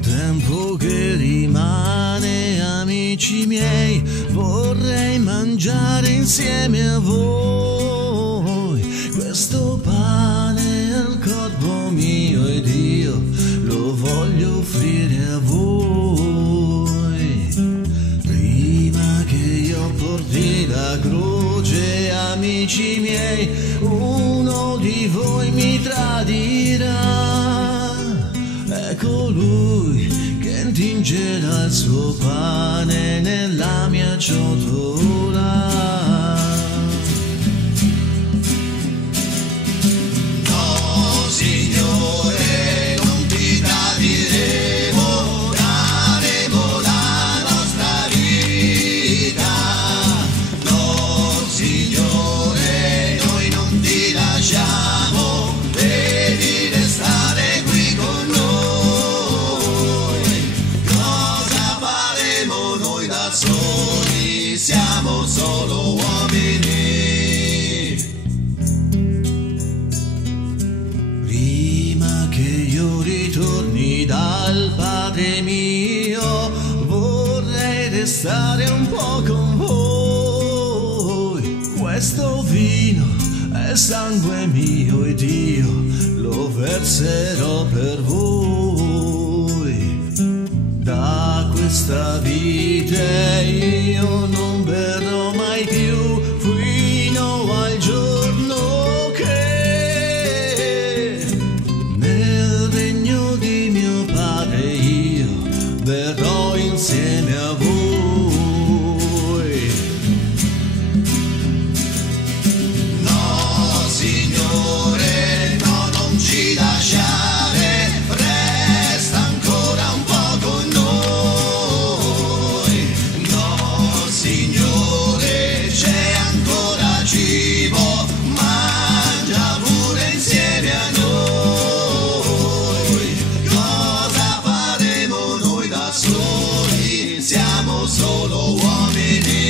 Tempo che rimane, amici miei, vorrei mangiare insieme a voi questo pane al corpo mio ed io lo voglio offrire a voi. Prima che io porti la croce, amici miei, uno di voi mi tradirà. Ecco lui che intingerà il suo pane nella mia ciotola. No, Signore, non ti tradiremo, daremo la nostra vita. No, Signore, noi non ti lasciamo, devi restare qui con noi. Soli, siamo solo uomini. Prima che io ritorni dal Padre mio, vorrei restare un po' con voi. Questo vino è sangue mio ed io lo verserò per voi. Da questa vite io non berrò mai più fino al giorno che nel regno di mio Padre io verrò insieme a voi. No, Signore, no, non ci lasciare, resta ancora un po' con noi. Signore, c'è ancora cibo, mangia pure insieme a noi. Cosa faremo noi da soli? Siamo solo uomini.